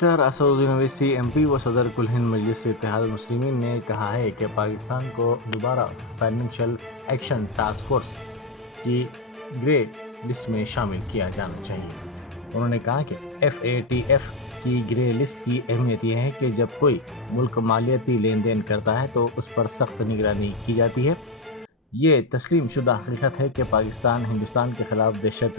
Barrister Asaduddin Owaisi MP व सदर कुल हिंद मजलिस इत्तेहाद मुस्लिमीन ने कहा है कि पाकिस्तान को दोबारा फाइनेंशियल एक्शन टास्क फोर्स की ग्रे लिस्ट में शामिल किया जाना चाहिए। उन्होंने कहा कि FATF की ग्रे लिस्ट की अहमियत यह है कि जब कोई मुल्क मालियाती लेन देन करता है तो उस पर सख्त निगरानी की जाती है। ये तस्लीम शुदा हकीकत है कि पाकिस्तान हिंदुस्तान के खिलाफ दहशत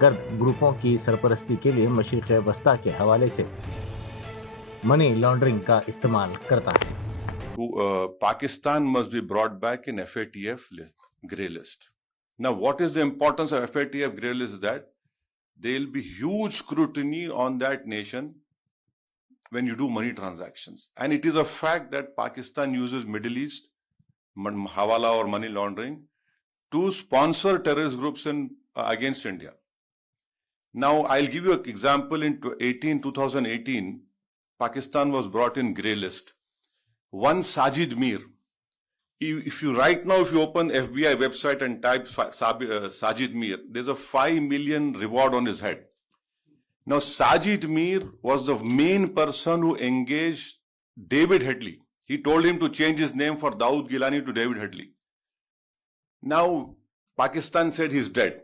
गर्द ग्रुपों की सरपरस्ती के लिए मशरिक़ वस्ता के हवाले से मनी लॉन्ड्रिंग का इस्तेमाल करता है। Pakistan must be brought back in FATF grey list. Now, what is the importance of FATF grey list? Is that there will be huge scrutiny on that nation when you do money transactions. And it is a fact that Pakistan uses Middle East, hawala or money laundering, to sponsor terrorist groups against India. Now, I'll give you an example. In 2018, Pakistan was brought in grey list. One Sajid Mir. If you open FBI website and type Sajid Mir, there's a 5 million reward on his head. Now, Sajid Mir was the main person who engaged David Headley. He told him to change his name for Dawood Gilani to David Headley. Now, Pakistan said he's dead.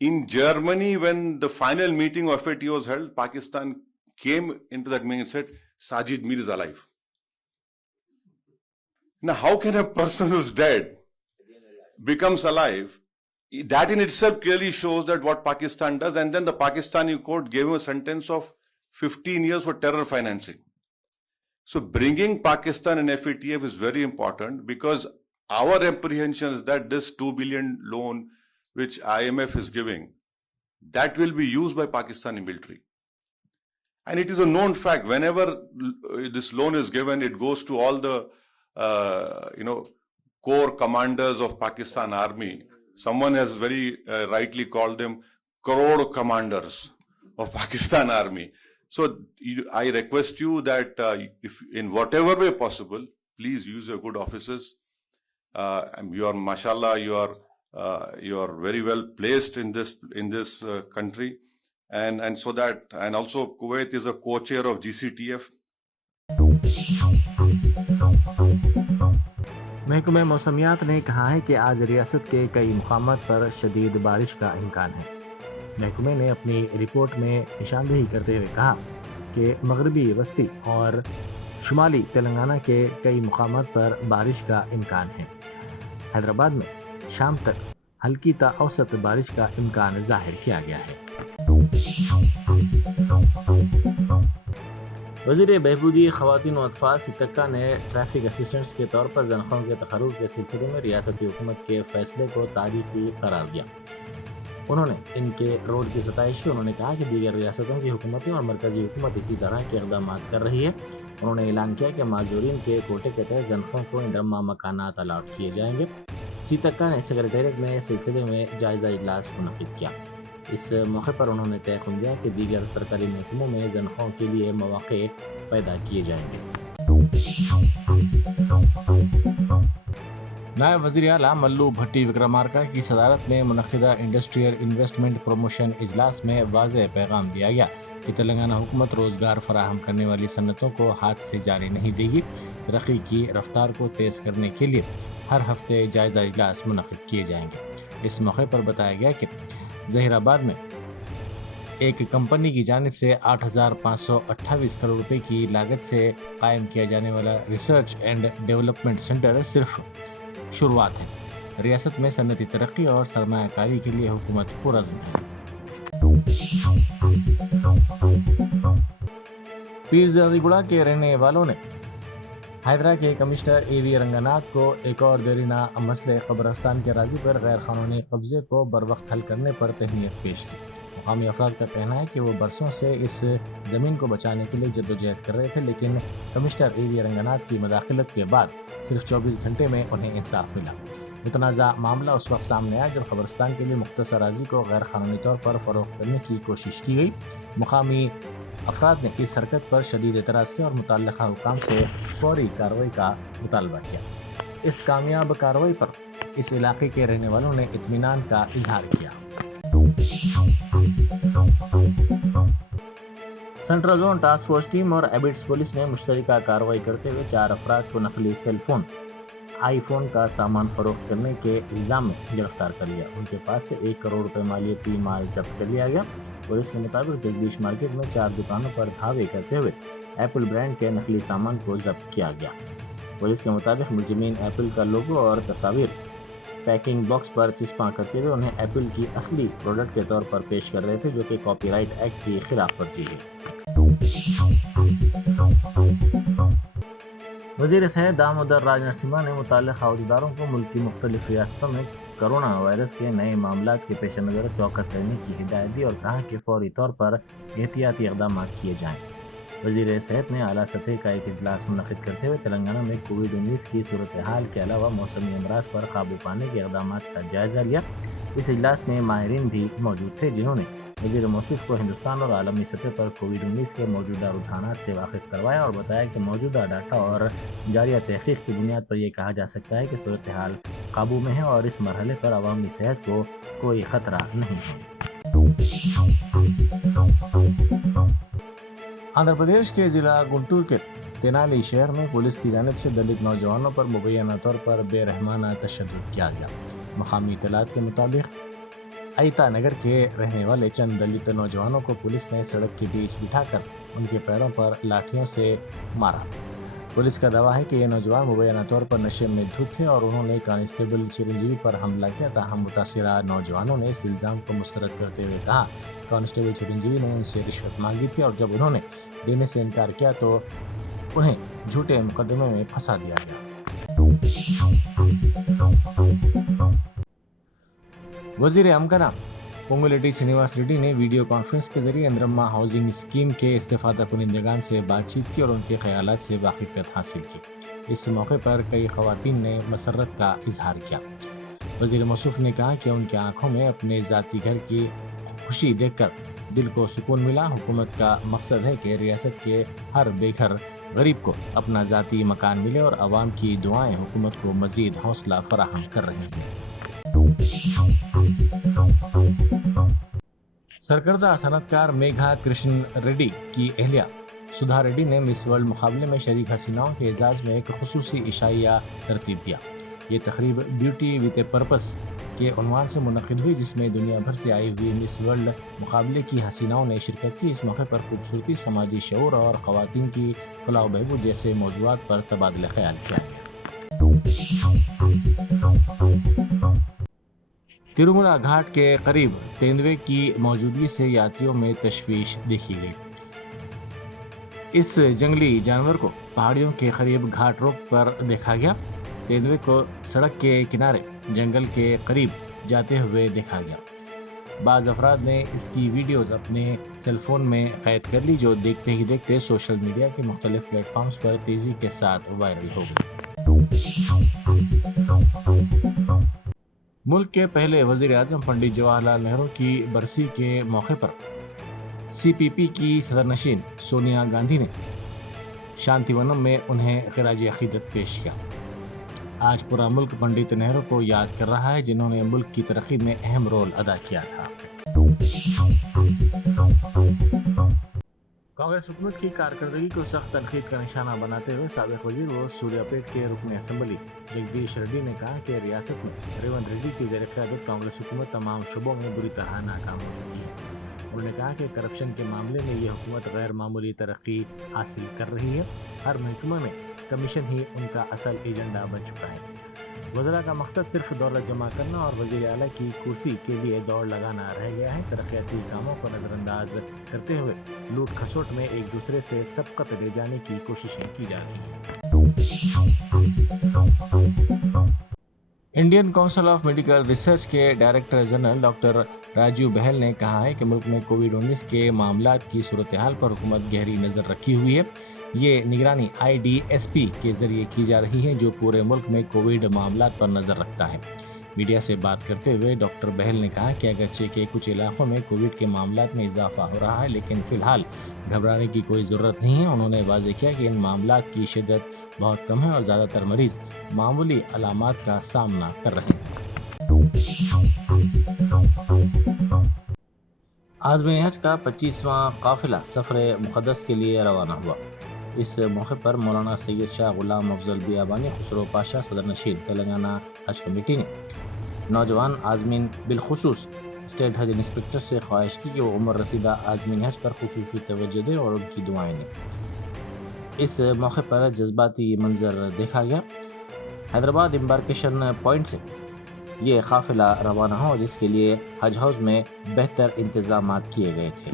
In Germany, when the final meeting of FATF was held, Pakistan came into that meeting and said, Sajid Mir is alive. Now, how can a person who's dead becomes alive? That in itself clearly shows that what Pakistan does. And then the Pakistani court gave him a sentence of 15 years for terror financing. So bringing Pakistan in FATF is very important, because our apprehension is that this 2 billion loan which IMF is giving, that will be used by Pakistani military. And it is a known fact, whenever this loan is given, it goes to all the core commanders of Pakistan army. Someone has very rightly called them crore commanders of Pakistan army. So I request you that if in whatever way possible, please use your good offices. You are, mashallah, you are very well placed in this country, and so that, and also Kuwait is a co-chair of GCTF. महकमे मौसमियात ने कहा है कि आज रियासत के कई मुकामात पर शदीद बारिश का इम्कान है। महकमे ने अपनी रिपोर्ट में निशानदेही करते हुए कहा कि मगरबी वस्ती और शुमाली तेलंगाना के कई मुकामात पर बारिश का इम्कान है। हैदराबाद में शाम तक हल्की ता औसत बारिश का इम्कान जाहिर किया गया है। वज़ीर बहबूदी ख़वातीन और अतफ़ाल सितक्का ने ट्रैफिक असिस्टेंट्स के तौर पर ज़नख़ों के तक़र्रुर के सिलसिले में रियासती हुकूमत के फ़ैसले को तारीख़ी करार दिया। उन्होंने इनके रोड की सताइश की। उन्होंने कहा कि दीगर रियासतों की हुकूमतें और मरकज़ी हुकूमत इसी तरह के इक़दाम कर रही है। उन्होंने ऐलान किया कि माजूरीन के कोटे के तहत ज़नख़ों को इंदरमा मकानात अलाट किए जाएंगे। सीतक्का ने सेक्रेटेरिएट में इस सिलसिले में जायज़ा इजलास मुनक़िद किया। इस मौके पर उन्होंने तयक़ुन दिया कि दीगर सरकारी महकमों में ज़नख़ों के लिए मौक़े पैदा किए जाएंगे। नायब वज़ीर आला मल्लू भट्टी विक्रमार्का की सदारत में मुनक़िदा इंडस्ट्रियल इन्वेस्टमेंट प्रमोशन इजलास में वाज़ेह पैगाम दिया गया कि तेलंगाना हुकूमत रोज़गार फराहम करने वाली सनतों को हाथ से जारी नहीं देगी। तरक्की की रफ्तार को तेज़ करने के लिए हर हफ्ते जायज़ा इजलास मुनक़िद किए जाएंगे। इस मौके पर बताया गया कि ज़हीराबाद में एक कंपनी की जानिब से 8,528 करोड़ रुपए की लागत से कायम किया जाने वाला रिसर्च एंड डेवलपमेंट सेंटर सिर्फ शुरुआत है। रियासत में सनती तरक्की और सरमायाकारी के लिए हुकूमत पुरज़्म है। पीरजादीगुड़ा के रहने वालों ने हैदरा के कमिश्नर AV रंगनाथ को एक और देरीना मसले कब्रस्तान के राजी पर गैर कानूनी कब्जे को बर वक्त हल करने पर तहनीत पेश की। मुकामी अफराद का कहना है कि वो बरसों से इस ज़मीन को बचाने के लिए जद्दोजहद कर रहे थे, लेकिन कमिश्नर AV रंगनाथ की मदाखलत के बाद सिर्फ 24 घंटे में उन्हें इंसाफ मिला। मुतनाज़ा मामला उस वक्त सामने आया जब कब्रस्तान के लिए मुख्तसर अराज़ी को गैर कानूनी तौर पर फ़रोख्त करने की कोशिश की गई। मुकामी अफराद ने इस हरकत पर शदीद एतराज़ किया और मुतल्लिक़ा हुकाम से फौरी कार्रवाई का मुतालबा किया। इस कामयाब कार्रवाई पर इस इलाके के रहने वालों ने इत्मीनान का इजहार किया। Central zone task force team और एबिट्स पुलिस ने मुश्तरका कार्रवाई करते हुए 4 अफराद को नकली सेल फोन आईफोन का सामान फरोख्त करने के इल्ज़ाम में गिरफ्तार कर लिया। उनके पास से 1 करोड़ रुपए मालियती माल जब्त कर लिया गया। पुलिस के मुताबिक जगदीश मार्केट में 4 दुकानों पर धावे करते हुए एप्पल ब्रांड के नकली सामान को जब्त किया गया। पुलिस के मुताबिक मुलजिमीन एप्पल का लोगो और तस्वीर पैकिंग बॉक्स पर चिपका करते हुए उन्हें एप्पल की असली प्रोडक्ट के तौर पर पेश कर रहे थे, जो कि कॉपीराइट एक्ट की खिलाफ वर्जी है। वज़ीर सेहत दामोदर राज नरसिम्हा ने मुतल्लिक़ अहदेदारों को मुल्क की मुख्तलिफ रियासतों में कोरोना वायरस के नए मामलात के पेश नज़र चौकस रहने की हिदायत दी और कहा कि फौरी तौर पर एहतियाती इक़दाम किए जाएँ। वज़ीर सेहत ने आला सतह का एक इजलास मुनक़िद करते हुए तेलंगाना में कोविड-19 की सूरत हाल के अलावा मौसमी अमराज पर काबू पाने के इक़दाम का जायज़ा लिया। इस इजलास में माहिरीन भी मौजूद थे, जिन्होंने वज़ीर मौसूफ को हिंदुस्तान और आलमी सतह पर कोविड-19 के मौजूदा रुझानात से वाकिफ़ करवाया और बताया कि मौजूदा डाटा और जारी तहक़ीक़ की बुनियाद पर यह कहा जा सकता है कि सूरत हाल काबू में है और इस मरहले पर अवामी सेहत को कोई ख़तरा नहीं है। आंध्र प्रदेश के जिला गुंटूर के तेनाली शहर में पुलिस की जानिब से दलित नौजवानों पर मुबैना तौर पर बेरहमाना तशद्दुद किया गया। मकामी इत्तलात के मुताबिक अईता नगर के रहने वाले चंद दलित नौजवानों को पुलिस ने सड़क के बीच बिठाकर उनके पैरों पर लाठियों से मारा। पुलिस का दावा है कि ये नौजवान मुबैना तौर पर नशे में धुत थे और उन्होंने कांस्टेबल चिरंजीवी पर हमला किया। ताहम मुतासिरा नौजवानों ने इस इल्ज़ाम को मुस्तरद करते हुए कहा कांस्टेबल चिरंजीवी ने उनसे रिश्वत मांगी थी और जब उन्होंने देने से इनकार किया तो उन्हें झूठे मुकदमे में फंसा दिया गया। वज़ीर अमकना पोंगुलेटी श्रीनिवास रेड्डी ने वीडियो कॉन्फ्रेंस के जरिए इंद्रम्मा हाउसिंग स्कीम के इस्तेफादा कुनिंदगान से बातचीत की और उनके ख्यालात से वाकिफियत हासिल की। इस मौके पर कई ख़वातीन ने मसर्रत का इजहार किया। वज़ीर मौसूफ ने कहा कि उनकी आंखों में अपने ज़ाती घर की खुशी देखकर दिल को सुकून मिला। हुकूमत का मकसद है कि रियासत के हर बेघर गरीब को अपना ज़ाती मकान मिले और आवाम की दुआएं हुकूमत को मज़ीद हौसला फराहम कर रही हैं। सरकर्दा सनतकार मेघा कृष्ण रेड्डी की अहलिया सुधा रेड्डी ने मिस वर्ल्ड मुकाबले में शरीक हसीनाओं के एजाज़ में एक खुसूसी इशाइया तरतीब दिया। ये तकरीब ब्यूटी विद ए पर्पस के उन्वान से मुनक़िद हुई, जिसमें दुनिया भर से आई हुई मिस वर्ल्ड मुकाबले की हसीनाओं ने शिरकत की। इस मौके पर खूबसूरती, समाजी शऊर और ख़वातीन की फलाह बहबूद जैसे मौज़ूआत पर तबादला ख्याल किया गया। तिरुमला घाट के करीब तेंदुए की मौजूदगी से यात्रियों में तशवीश देखी गई। इस जंगली जानवर को पहाड़ियों के करीब घाट रोक पर देखा गया। तेंदुए को सड़क के किनारे जंगल के करीब जाते हुए देखा गया। बाज़ अफराद ने इसकी वीडियोज़ अपने सेलफोन में कैद कर ली, जो देखते ही देखते सोशल मीडिया के मुख्तलिफ प्लेटफॉर्म्स पर तेज़ी के साथ वायरल हो गई। मुल्क के पहले वज़ीर आज़म पंडित जवाहरलाल नेहरू की बरसी के मौके पर CPP की सदरनशीन सोनिया गांधी ने शांतिवनम में उन्हें खिराज अक़ीदत पेश किया। आज पूरा मुल्क पंडित नेहरू को याद कर रहा है, जिन्होंने मुल्क की तरक्की में अहम रोल अदा किया था। कांग्रेस हुकूमत की कारकर्दगी को सख्त तनकीद का निशाना बनाते हुए साबिक़ वज़ीर व सूर्यापेट के रुकन असम्बली जगदीश रेड्डी ने कहा कि रियासत में रेवंत रेड्डी की ज़ेर क़यादत कांग्रेस हुकूमत तमाम शुबों में बुरी तरह नाकाम हो चुकी है। उन्होंने कहा कि करप्शन के मामले में ये हुकूमत गैर मामूली तरक्की हासिल कर रही है। हर महकमे में कमीशन ही उनका असल एजेंडा बन चुका है। वज़रा का मकसद सिर्फ दौलत जमा करना और वज़ीर आला की कुर्सी के लिए दौड़ लगाना रह गया है। तरक्याती कामों को नज़रअंदाज करते हुए लूट खसोट में एक दूसरे से सबकत ले जाने की कोशिशें की जा रही हैं। Indian council of medical research के डायरेक्टर जनरल डॉक्टर राजीव बहल ने कहा है कि मुल्क में कोविड-19 के मामलात की सूरत हाल पर हुकूमत गहरी नज़र रखी हुई है। ये निगरानी IDSP के जरिए की जा रही है, जो पूरे मुल्क में कोविड मामलात पर नज़र रखता है। मीडिया से बात करते हुए डॉक्टर बहल ने कहा कि अगरचे के कुछ इलाकों में कोविड के मामलात में इजाफा हो रहा है, लेकिन फ़िलहाल घबराने की कोई ज़रूरत नहीं है। उन्होंने वाज़ेह किया कि इन मामलात की शिद्दत बहुत कम है और ज़्यादातर मरीज़ मामूली अलामात का सामना कर रहे हैं। عازمین حج کا 25واں قافلہ سفر مقدس کے لیے روانہ ہوا. اس موقع پر مولانا سید شاہ غلام افضل بیابانی خسرو پاشا صدر نشین تلنگانہ حج کمیٹی نے نوجوان عازمین بالخصوص اسٹیٹ حج انسپکٹر سے خواہش کی کہ وہ عمر رسیدہ عازمین حج پر خصوصی توجہ دیں اور ان کی دعائیں لیں. اس موقع پر جذباتی منظر دیکھا گیا. حیدرآباد امبارکیشن پوائنٹ سے یہ قافلہ روانہ ہو جس کے لیے حج ہاؤس میں بہتر انتظامات کیے گئے تھے.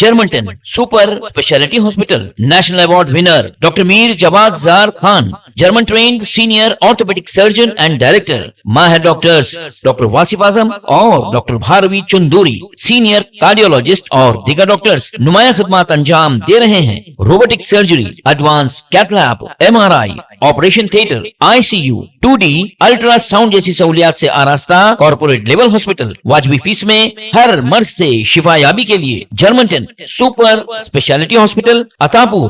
جرمنٹن super speciality hospital national award winner doctor Mir Jawad Zar Khan German trained senior orthopaedic surgeon and director. ماہر ڈاکٹرز ڈاکٹر واصف اعظم اور doctor Bharvi Chandori senior cardiologist اور دیگر ڈاکٹرز نمایاں خدمات انجام دے رہے ہیں. Robotic surgery, advance cath lab, MRI، operation theatre, ICU، 2D ultrasound جیسی سہولیات سے آراستہ کارپوریٹ لیول ہاسپٹل. واجبی فیس میں ہر مرض سے شفا یابی کے لیے جرمنٹن سپر اسپیشلٹی ہاسپٹل، عطاپور.